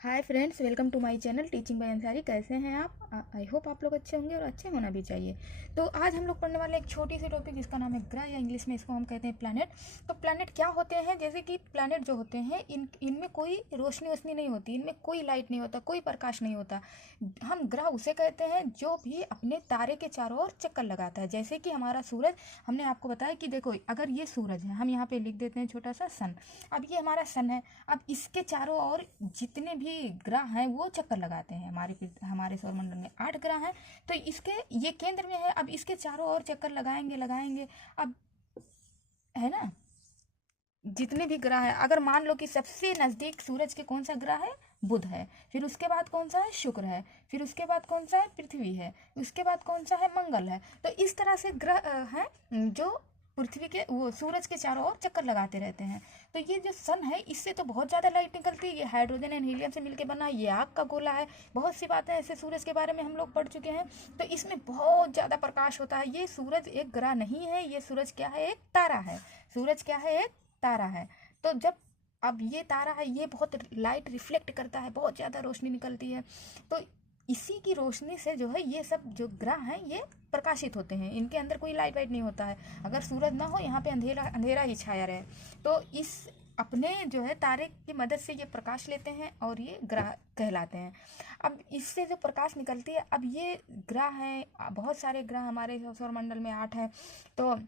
Hi friends, welcome to my channel teaching by Ansari. कैसे हैं आप? आई होप आप लोग अच्छे होंगे और अच्छे होना भी चाहिए। तो आज हम लोग पढ़ने वाले एक छोटी सी टॉपिक जिसका नाम है ग्रह, या इंग्लिश में इसको हम कहते हैं प्लैनेट। तो प्लैनेट क्या होते हैं? जैसे कि प्लैनेट जो होते हैं इनमें कोई रोशनी वोशनी नहीं होती, इनमें कोई लाइट नहीं होता, कोई प्रकाश नहीं होता। हम ग्रह उसे कहते हैं जो भी अपने तारे के चारों ओर चक्कर लगाता है। जैसे कि हमारा सूरज, हमने आपको बताया कि देखो, अगर ये सूरज है, हम यहाँ पे लिख देते हैं छोटा सा सन। अब ये हमारा सन है। अब इसके चारों ओर जितने भी ग्रह हैं वो चक्कर लगाते हैं। हमारे सौरमंडल में 8 ग्रह हैं। तो इसके ये केंद्र में है। अब इसके चारों ओर चक्कर लगाएंगे लगाएंगे। अब है ना, जितने भी ग्रह हैं, अगर मान लो कि सबसे नज़दीक सूरज के कौन सा ग्रह है? बुध है। फिर उसके बाद कौन सा है? शुक्र है। फिर उसके बाद कौन सा है? पृथ्वी है। उसके बाद कौन सा है? मंगल है। तो इस तरह से ग्रह हैं जो पृथ्वी के, वो सूरज के चारों ओर चक्कर लगाते रहते हैं। तो ये जो सन है, इससे तो बहुत ज़्यादा लाइट निकलती है। ये हाइड्रोजन एंड हीलियम से मिलकर बना ये आग का गोला है। बहुत सी बातें ऐसे सूरज के बारे में हम लोग पढ़ चुके हैं। तो इसमें बहुत ज़्यादा प्रकाश होता है। ये सूरज एक ग्रह नहीं है, ये सूरज क्या है? एक तारा है। सूरज क्या है? एक तारा है। तो जब, अब ये तारा है, ये बहुत लाइट रिफ्लेक्ट करता है, बहुत ज़्यादा रोशनी निकलती है। तो इसी की रोशनी से जो है ये सब जो ग्रह हैं ये प्रकाशित होते हैं। इनके अंदर कोई लाइट वाइट नहीं होता है। अगर सूरज ना हो, यहाँ पे अंधेरा अंधेरा ही छाया रहे। तो इस अपने जो है तारे की मदद से ये प्रकाश लेते हैं और ये ग्रह कहलाते हैं। अब इससे जो प्रकाश निकलती है, अब ये ग्रह हैं, बहुत सारे ग्रह हमारे सौरमंडल में 8 हैं। तो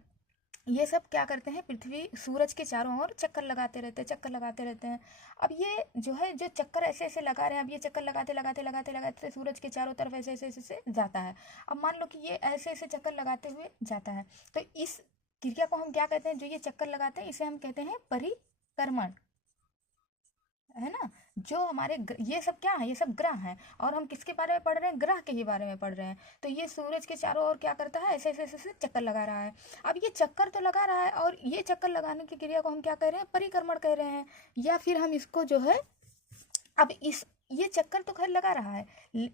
ये सब क्या करते हैं? पृथ्वी सूरज के चारों ओर चक्कर लगाते रहते हैं, चक्कर लगाते रहते हैं। अब ये जो है, जो चक्कर ऐसे ऐसे लगा रहे हैं, अब ये चक्कर लगाते लगाते लगाते लगाते सूरज के चारों तरफ ऐसे ऐसे ऐसे ऐसे जाता है। अब मान लो कि ये ऐसे ऐसे चक्कर लगाते हुए जाता है। तो इस क्रिया को हम क्या कहते हैं? जो ये चक्कर लगाते हैं इसे हम कहते हैं परिक्रमण, है ना। जो हमारे ये सब क्या है? ये सब ग्रह हैं। और हम किसके बारे में पढ़ रहे हैं? ग्रह के ही बारे में पढ़ रहे हैं। तो ये सूरज के चारों ओर क्या करता है? ऐसे ऐसे ऐसे ऐसे चक्कर लगा रहा है। अब ये चक्कर तो लगा रहा है, और ये चक्कर लगाने की क्रिया को हम क्या कह रहे हैं? परिक्रमण कह रहे हैं। या फिर हम इसको जो है, अब इस ये चक्कर तो खैर लगा रहा है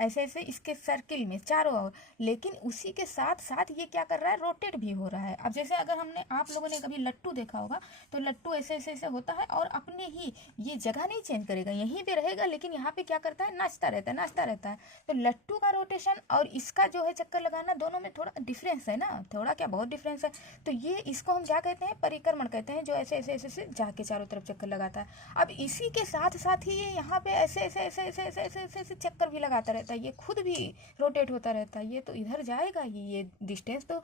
ऐसे ऐसे इसके सर्किल में चारों ओर, लेकिन उसी के साथ साथ ये क्या कर रहा है? रोटेट भी हो रहा है। अब जैसे अगर हमने, आप लोगों ने कभी लट्टू देखा होगा, तो लट्टू ऐसे ऐसे ऐसे होता है और अपने ही ये जगह नहीं चेंज करेगा, यहीं पे रहेगा, लेकिन यहाँ पे क्या करता है? नाचता रहता है, नाचता रहता है। तो लट्टू का रोटेशन और इसका जो है चक्कर लगाना, दोनों में थोड़ा डिफरेंस है ना, थोड़ा क्या, बहुत डिफरेंस है। तो ये, इसको हम क्या कहते हैं? परिक्रमण कहते हैं, जो ऐसे ऐसे ऐसे ऐसे जाके चारों तरफ चक्कर लगाता है। अब इसी के साथ साथ ही ये यहाँ पे ऐसे ऐसे ऐसे ऐसे ऐसे ऐसे ऐसे ऐसे चक्कर भी लगाता रहता है। ये खुद भी रोटेट होता रहता है। ये तो इधर जाएगा ही, ये डिस्टेंस तो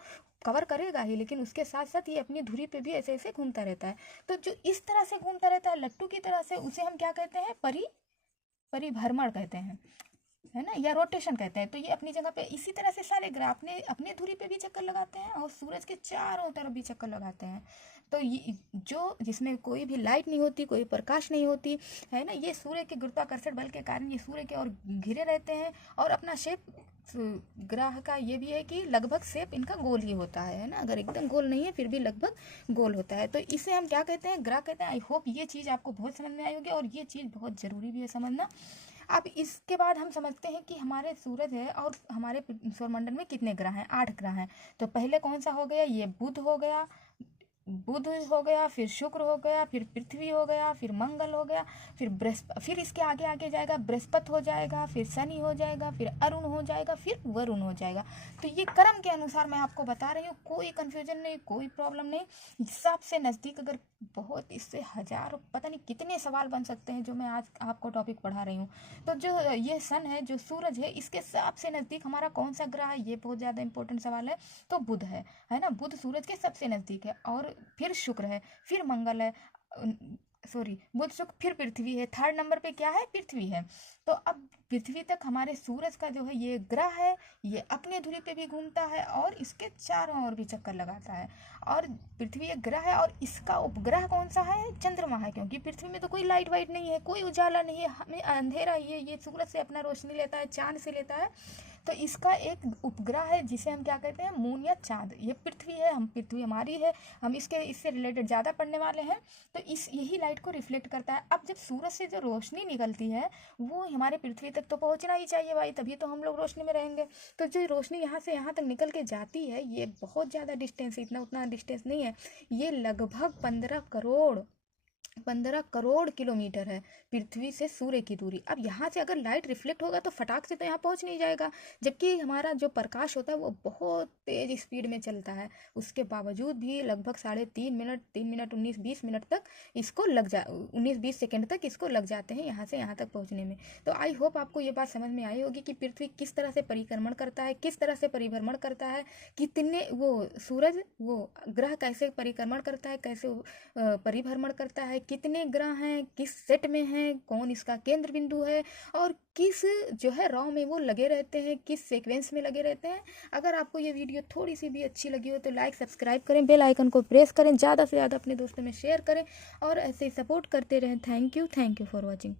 कवर करेगा ही, लेकिन उसके साथ साथ ये अपनी धुरी पे भी ऐसे ऐसे घूमता रहता है। तो जो इस तरह से घूमता रहता है लट्टू की तरह से, उसे हम क्या कहते हैं? परिभ्रमण कहते हैं, है ना, या रोटेशन कहते हैं। तो ये अपनी जगह पे इसी तरह से सारे ग्रह अपने अपने धुरी पे भी चक्कर लगाते हैं और सूरज के चारों तरफ भी चक्कर लगाते हैं। तो ये जो, जिसमें कोई भी लाइट नहीं होती, कोई प्रकाश नहीं होती, है ना, ये सूर्य के गुरुत्वाकर्षण बल के कारण ये सूर्य के ओर घिरे रहते हैं। और अपना शेप, ग्रह का ये भी है कि लगभग शेप इनका गोल ही होता है ना, अगर एकदम गोल नहीं है फिर भी लगभग गोल होता है। तो इसे हम क्या कहते हैं? ग्रह कहते हैं। आई होप ये चीज़ आपको बहुत समझ में आई होगी, और ये चीज़ बहुत ज़रूरी भी है समझना। अब इसके बाद हम समझते हैं कि हमारे सूरज है और हमारे सौरमंडल में कितने ग्रह हैं? 8 ग्रह हैं। तो पहले कौन सा हो गया? ये बुध हो गया, फिर शुक्र हो गया, फिर पृथ्वी हो गया, फिर मंगल हो गया, फिर बृहस्पति, फिर इसके आगे आगे जाएगा, बृहस्पति हो जाएगा, फिर शनि हो जाएगा, फिर अरुण हो जाएगा, फिर वरुण हो जाएगा। तो ये क्रम के अनुसार मैं आपको बता रही हूँ, कोई कंफ्यूजन नहीं, कोई प्रॉब्लम नहीं। सबसे नज़दीक, अगर बहुत, इससे हजारों पता नहीं कितने सवाल बन सकते हैं जो मैं आज आपको टॉपिक पढ़ा रही हूँ। तो जो ये सन है, जो सूरज है, इसके सबसे नज़दीक हमारा कौन सा ग्रह है? ये बहुत ज़्यादा इंपॉर्टेंट सवाल है। तो बुध है ना, बुध सूरज के सबसे नज़दीक है। और फिर शुक्र है, फिर मंगल है, सॉरी, बुध शुक्र, फिर पृथ्वी है। थर्ड नंबर पे क्या है? पृथ्वी है। तो अब पृथ्वी तक हमारे सूरज का जो है ये ग्रह है, ये अपने धुरी पे भी घूमता है और इसके चारों ओर भी चक्कर लगाता है। और पृथ्वी एक ग्रह है, और इसका उपग्रह कौन सा है? चंद्रमा है। क्योंकि पृथ्वी में तो कोई लाइट वाइट नहीं है, कोई उजाला नहीं है, हमें अंधेरा ही है। ये सूरज से अपना रोशनी लेता है, चांद से लेता है। तो इसका एक उपग्रह है जिसे हम क्या कहते हैं? मून या चांद। ये पृथ्वी है, हम पृथ्वी हमारी है, हम इससे रिलेटेड ज़्यादा पढ़ने वाले हैं। तो इस यही लाइट को रिफ्लेक्ट करता है। अब जब सूरज से जो रोशनी निकलती है वो हमारे पृथ्वी तक तो पहुंचना ही चाहिए भाई, तभी तो हम लोग रोशनी में रहेंगे। तो जो रोशनी यहाँ से यहाँ तक निकल के जाती है, ये बहुत ज़्यादा डिस्टेंस, इतना उतना डिस्टेंस नहीं है। ये लगभग 15 करोड़ 15 करोड़ किलोमीटर है पृथ्वी से सूर्य की दूरी। अब यहाँ से अगर लाइट रिफ्लेक्ट होगा तो फटाक से तो यहाँ पहुँच नहीं जाएगा, जबकि हमारा जो प्रकाश होता है वो बहुत तेज स्पीड में चलता है। उसके बावजूद भी लगभग 3.5 मिनट, 3 मिनट 19-20 मिनट तक इसको लग जा 19-20 सेकेंड तक इसको लग जाते हैं यहाँ से यहाँ तक पहुँचने में। तो आई होप आपको ये बात समझ में आई होगी कि पृथ्वी किस तरह से परिक्रमण करता है, किस तरह से परिभ्रमण करता है, कितने वो सूरज वो ग्रह कैसे परिक्रमण करता है, कैसे परिभ्रमण करता है, कितने ग्रह हैं, किस सेट में हैं, कौन इसका केंद्र बिंदु है, और किस जो है रॉ में वो लगे रहते हैं, किस सीक्वेंस में लगे रहते हैं। अगर आपको ये वीडियो थोड़ी सी भी अच्छी लगी हो तो लाइक सब्सक्राइब करें, बेल आइकन को प्रेस करें, ज़्यादा से ज़्यादा अपने दोस्तों में शेयर करें और ऐसे ही सपोर्ट करते रहें। Thank you for watching.